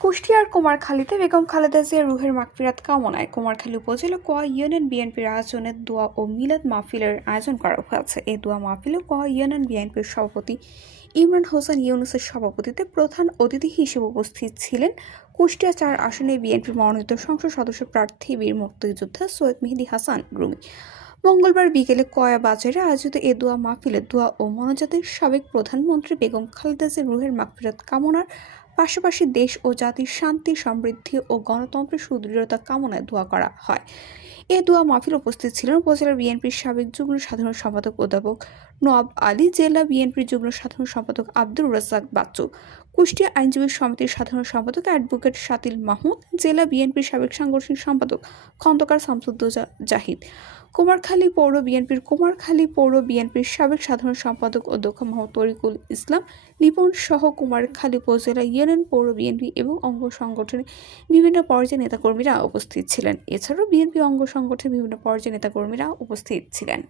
কুষ্টিয়ার কুমারখালীতে বেগম খালেদা জিয়ার রুহের মাগফিরাত কামনায় কুমারখালী উপজেলা কোয়া ইউনিয়ন বিএনপির আয়োজনে দোয়া ও মিলাদ মাহফিলের আয়োজন করা হয়েছে। এই দোয়া মাহফিলে কোয়া ইউনিয়ন বিএনপির সভাপতি ইমরান হোসেন ইউনুসের সভাপতিত্বে প্রধান অতিথি হিসেবে উপস্থিত ছিলেন কুষ্টিয়া ৪ আসনে বিএনপির মনোনীত সংসদ সদস্য প্রার্থী বীর মুক্তিযোদ্ধা সৈয়দ মেহেদী হাসান রুমি। মঙ্গলবার বিকেলে কয়া বাজারে আয়োজিত এ দোয়া মাহফিলে দোয়া ও মোনাজাতে সাবেক প্রধানমন্ত্রী বেগম খালেদা জিয়ার রুহের মাগফিরাত কামনার পাশাপাশি দেশ ও জাতির শান্তি, সমৃদ্ধি ও গণতন্ত্রের সুদৃঢ়তা কামনায় দোয়া করা হয়। এ দোয়া মাহফিলে উপস্থিত ছিলেন উপজেলা বিএনপির সাবেক যুগ্ম সাধারণ সম্পাদক অধ্যাপক নওয়াব আলী, জেলা বিএনপির যুগ্ম সাধারণ সম্পাদক আব্দুর রাজ্জাক বাচ্চু, কুষ্টিয়া আইনজীবী সমিতির সাধারণ সম্পাদক অ্যাডভোকেট শাতিল মাহমুদ, জেলা বিএনপির সাবেক সাংগঠনিক সম্পাদক খন্দকার শামসুদ্দৌলা জাহিদ, কুমারখালী পৌর বিএনপির সাবেক সাধারণ সম্পাদক অধ্যক্ষ মোহাম্মদ তরিকুল ইসলাম লিপন সহ কুমারখালী উপজেলা ইউনিয়ন পৌর বিএনপি এবং অঙ্গ সংগঠনের বিভিন্ন পর্যায়ের নেতাকর্মীরা উপস্থিত ছিলেন। এছাড়াও বিএনপি অঙ্গ সংগঠনের বিভিন্ন পর্যায়ের নেতাকর্মীরা উপস্থিত ছিলেন।